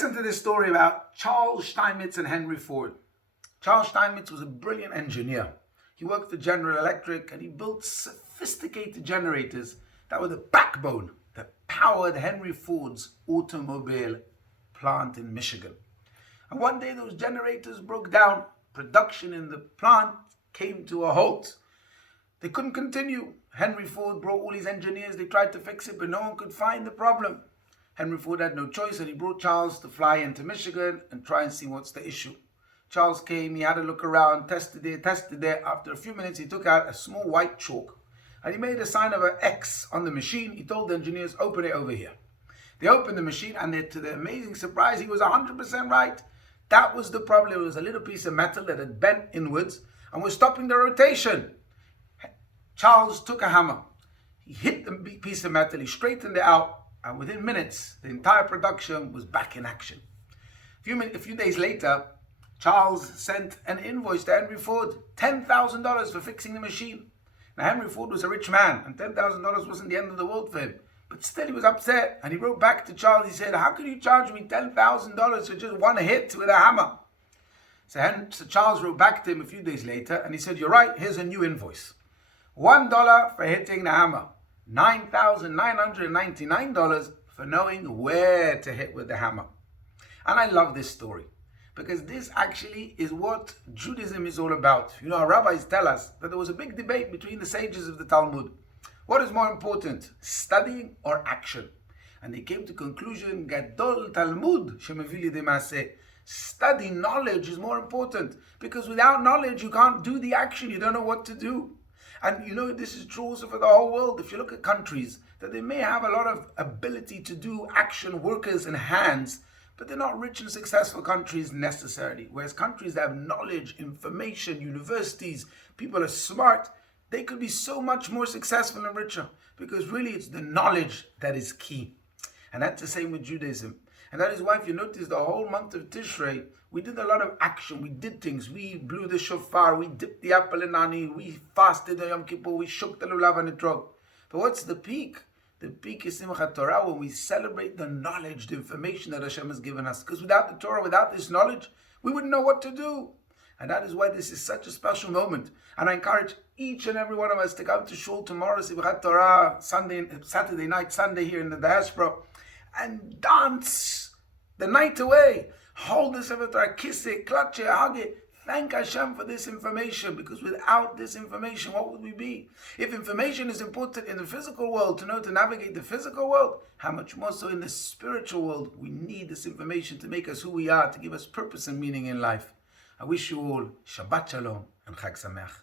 Listen to this story about Charles Steinmetz and Henry Ford. Charles Steinmetz was a brilliant engineer. He worked for General Electric and he built sophisticated generators that were the backbone that powered Henry Ford's automobile plant in Michigan. And one day those generators broke down. Production in the plant came to a halt. They couldn't continue. Henry Ford brought all his engineers. They tried to fix it, but no one could find the problem. Henry Ford had no choice, and he brought Charles to fly into Michigan and try and see what's the issue. Charles came, he had a look around, tested it. After a few minutes, he took out a small white chalk, and he made a sign of an X on the machine. He told the engineers, open it over here. They opened the machine, and to their amazing surprise, he was 100% right. That was the problem. It was a little piece of metal that had bent inwards and was stopping the rotation. Charles took a hammer. He hit the piece of metal, he straightened it out, and within minutes, the entire production was back in action. A few days later, Charles sent an invoice to Henry Ford, $10,000 for fixing the machine. Now, Henry Ford was a rich man, and $10,000 wasn't the end of the world for him. But still, he was upset, and he wrote back to Charles. He said, how can you charge me $10,000 for just one hit with a hammer? So Charles wrote back to him a few days later, and he said, you're right, here's a new invoice. $1 for hitting the hammer. $9,999 for knowing where to hit with the hammer. And I love this story because this actually is what Judaism is all about. You know, our rabbis tell us that there was a big debate between the sages of the Talmud. What is more important, studying or action? And they came to conclusion, Gadol Talmud shemevili demaseh. Study, knowledge is more important because without knowledge you can't do the action. You don't know what to do. And you know, this is true also for the whole world. If you look at countries, that they may have a lot of ability to do action, workers and hands, but they're not rich and successful countries necessarily. Whereas countries that have knowledge, information, universities, people are smart, they could be so much more successful and richer because really it's the knowledge that is key. And that's the same with Judaism. And that is why if you notice the whole month of Tishrei, we did a lot of action. We did things. We blew the shofar. We dipped the apple in honey. We fasted on Yom Kippur. We shook the lulav and the etrog. But what's the peak? The peak is Simchat Torah, when we celebrate the knowledge, the information that Hashem has given us. Because without the Torah, without this knowledge, we wouldn't know what to do. And that is why this is such a special moment. And I encourage each and every one of us to come to shul tomorrow, Simchat Torah, Saturday night, Sunday here in the diaspora, and dance the night away. Hold the Sefer Torah, kiss it, clutch it, hug it. Thank Hashem for this information, because without this information, what would we be? If information is important in the physical world to know to navigate the physical world, how much more so in the spiritual world? We need this information to make us who we are, to give us purpose and meaning in life. I wish you all Shabbat Shalom and Chag Sameach.